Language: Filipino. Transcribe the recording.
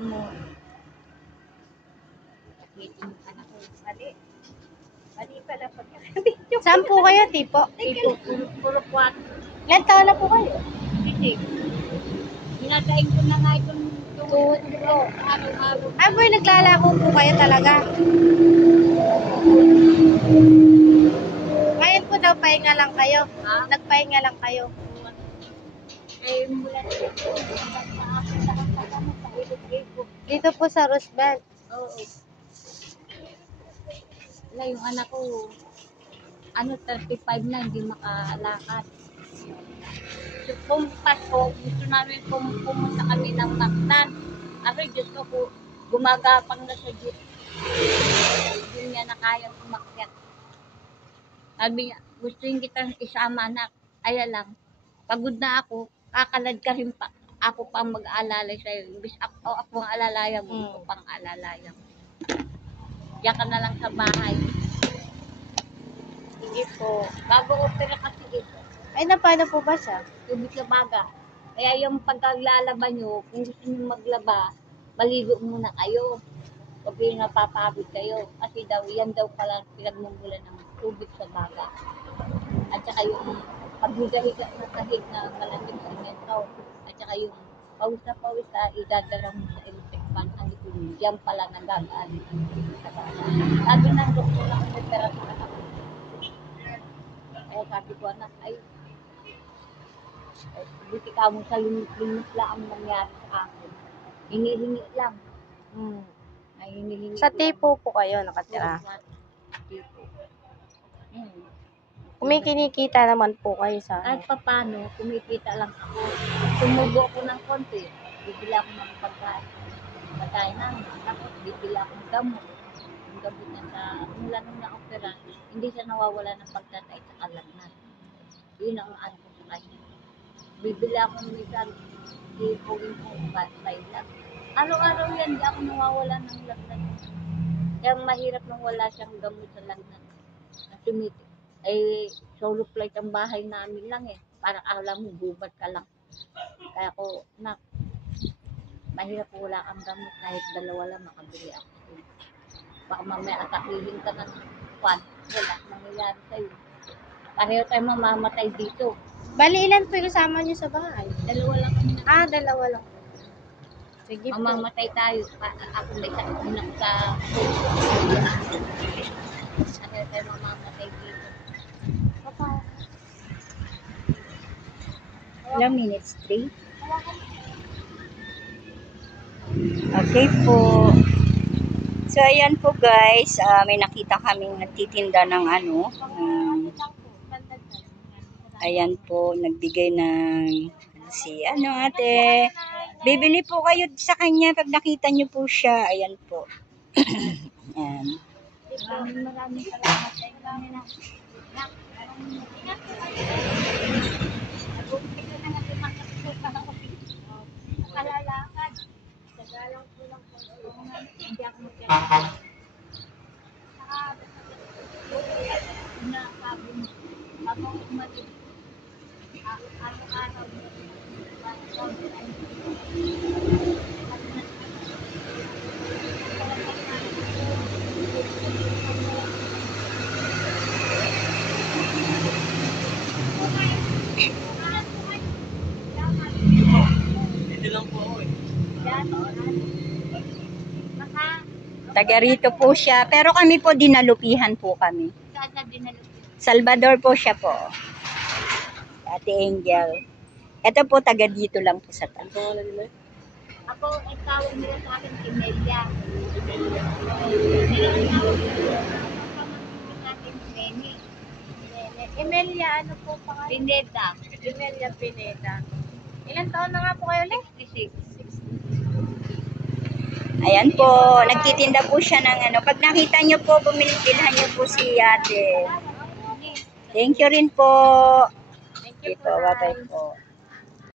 mo. Meeting ka na ko. Mali. Mali pala pagkakabit. Saan po kayo, tipo? Tipo, puro kwat. Ilan taon na po kayo? Hindi. Ginagain ko na nga itong Tuhod po. araw-araw. Ay po, naglalako po kayo talaga. Ngayon po daw, pahinga lang kayo. Ha? Nagpahinga lang kayo. Eh, mula dito. Dito po sa Roosevelt. Oo. Wala yung anak ko, 35 na, hindi makalakad. So, kung Pasko, gusto namin pumunta kami ng Mactan. Ako'y Diyos ko po, gumagapang na sa Diyos. Hindi niya na kayang umakyat. Sabi niya, gusto yung kitang isama, anak. Ay lang, pagod na ako, kakalad ka rin pa. Ako pang mag-aalalay sa'yo. Imbis ako ang alalaya mo, ako pang alalaya mo. Diyan ka na lang sa bahay. Sige po. Bago opera kasi ito. Ay, paano po ba siya? Tubig sa baga. Kaya yung pagkaglalaban nyo, kung gusto nyo maglaba, maligo muna kayo. Huwag yung napapagod kayo. Kasi daw, yan daw pala pinagmumulan ng tubig sa baga. At saka yung paghiga-higa na kahit na malamig sa metro. At saka yung pawis na pawis na idadala mo sa electric fan ang ipin. Yan pala nagagaan. Sabi ng doktor na kumipera sa anak. Kaya sabi ko, anak, ay buti ka mo sa limit lang ang nangyari sa akin. Hinihingi lang. Ay, hinihingi Sa lang. tipo po kayo nakatira. Sa tipo. Kumikinikita naman po kayo sa At paano, kumikita lang ako. Tumubo ako ng konti. Bibili ako ng pagkain. Pagkain namin. Tapos bibili ako ng gamot. Yung gamot niya sa, mula nung na-opera, hindi siya nawawala ng pagtatay sa kalagnat. Yun ang ano ko sa kanya. Bibili ako ng isang ipugin kong patay lang. Araw-araw yan, di ako nawawala ng lagnat. Kaya mahirap nung wala siyang gamot sa lagnat. Kasi ay solo flight ang bahay namin lang eh. Parang alam mo, gubat ka lang. Kaya ko, mahirap wala kang gamot. Kahit dalawa lang, makabili ako. Baka mamaya atakihin ka ng kwan. Wala, nangyayari sa'yo. Pareho tayo mamamatay dito. Bali, ilan po yung kasama niyo sa bahay? Dalawa lang kami na. Dalawa lang. Sige po. Mamamatay tayo. Ako may sakit na sa pareho tayo mamamatay dito. Ilang minutes? 3? Okay po. So, ayan po guys. May nakita kaming nagtitinda ng ano. Ayan po. Nagbigay ng si ano ate. Bibili po kayo sa kanya pag nakita nyo po siya. Ayan po. Ayan. Maraming salamat sa inyo. Nag-umpisa na natin makakita ako. Nakalalakad. Tagalang ko lang po. Hindi ako magkakaroon. Na sabi mo, bago umalis, araw-araw mo, Taga rito po siya. Pero kami po dinalupihan po kami. Salvador po siya po. Ate Angel. Ito po taga dito lang po sa taas. Ako, ang tawag nila sa akin, Imelia. Emelia, ano po pa kayo? Pineda. Emelia Pineda. Ilan taon na nga po kayo ulit? 66. Ayan po. Nagtitinda po siya ng ano. Pag nakita nyo po, bilhan nyo po si ate. Thank you rin po. Thank you Ito, po. bye-bye po.